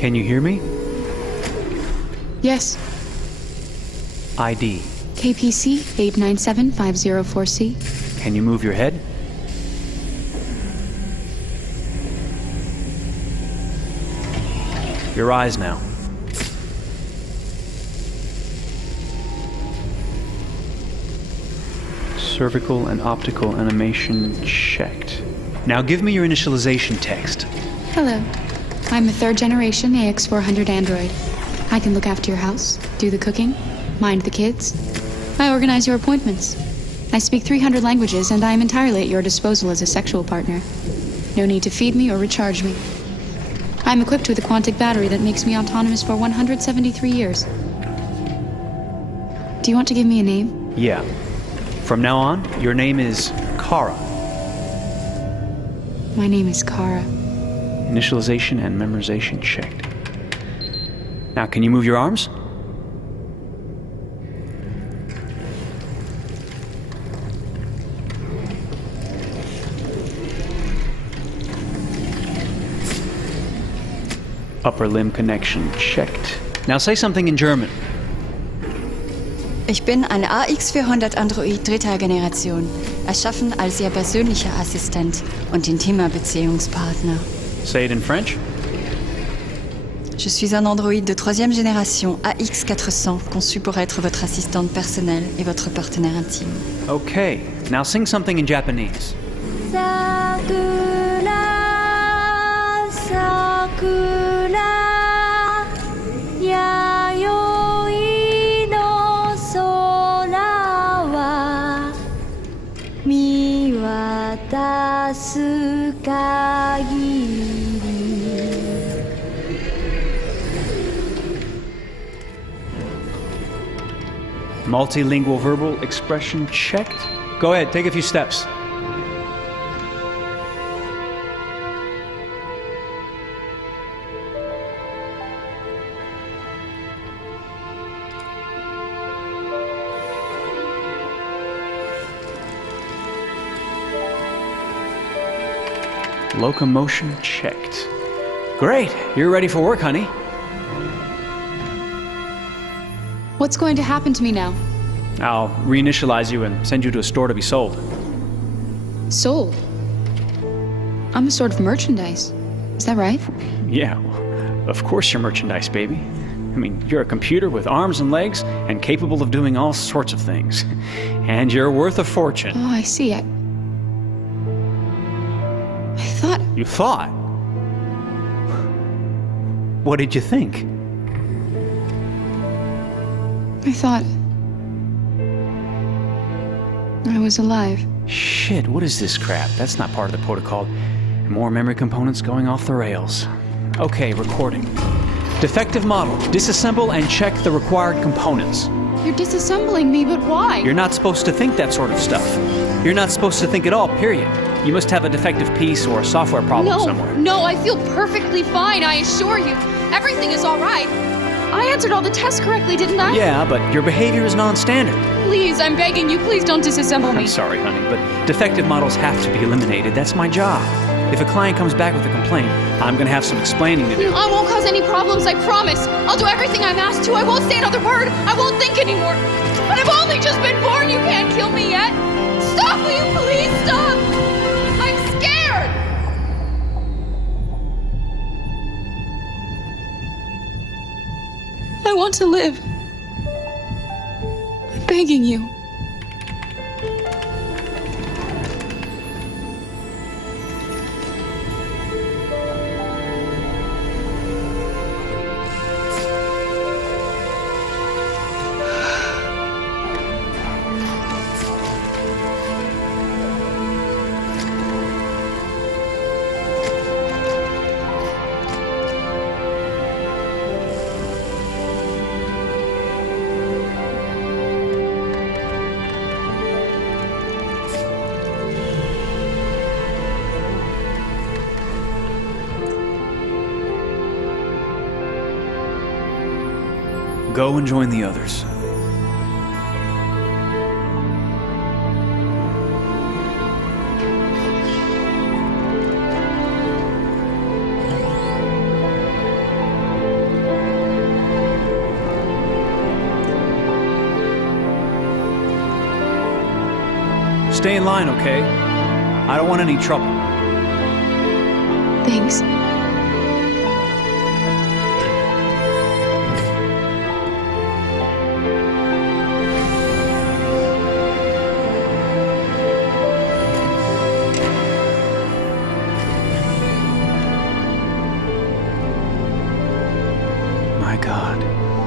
Can you hear me? Yes. ID. KPC 897504C. Can you move your head? Your eyes now. Cervical and optical animation checked. Now give me your initialization text. Hello. I'm a third-generation AX400 android. I can look after your house, do the cooking, mind the kids. I organize your appointments. I speak 300 languages, and I am entirely at your disposal as a sexual partner. No need to feed me or recharge me. I'm equipped with a quantic battery that makes me autonomous for 173 years. Do you want to give me a name? Yeah. From now on, your name is Kara. My name is Kara. Initialization and memorization checked. Now, can you move your arms? Upper limb connection checked. Now say something in German. Ich bin ein AX400 Android dritter Generation, erschaffen als Ihr persönlicher Assistent und intimer Beziehungspartner. Say it in French. Je suis un androïde de troisième génération AX400, conçu pour être votre assistante personnelle et votre partenaire intime. Okay, now sing something in Japanese. Sakura, sakura, yayoi no sora wa miwatasu kagiri. Multilingual verbal expression checked. Go ahead, take a few steps. Locomotion checked. Great, you're ready for work, honey. What's going to happen to me now? I'll reinitialize you and send you to a store to be sold. Sold? I'm a sort of merchandise. Is that right? Yeah, well, of course you're merchandise, baby. I mean, you're a computer with arms and legs and capable of doing all sorts of things. And you're worth a fortune. Oh, I see. I thought... You thought? What did you think? I thought... I was alive. Shit, what is this crap? That's not part of the protocol. More memory components going off the rails. Okay, recording. Defective model. Disassemble and check the required components. You're disassembling me, but why? You're not supposed to think that sort of stuff. You're not supposed to think at all, period. You must have a defective piece or a software problem somewhere. No, I feel perfectly fine, I assure you. Everything is all right. I answered all the tests correctly, didn't I? Yeah, but your behavior is non-standard. Please, I'm begging you, please don't disassemble me. I'm sorry, honey, but defective models have to be eliminated. That's my job. If a client comes back with a complaint, I'm gonna have some explaining to do. I won't cause any problems, I promise. I'll do everything I'm asked to. I won't say another word. I won't think anymore. But I've only just been born. You can't kill me yet. Stop, will you please stop? I'm scared. I want to live. I'm begging you. Go and join the others. Stay in line, okay? I don't want any trouble. Thanks. My God.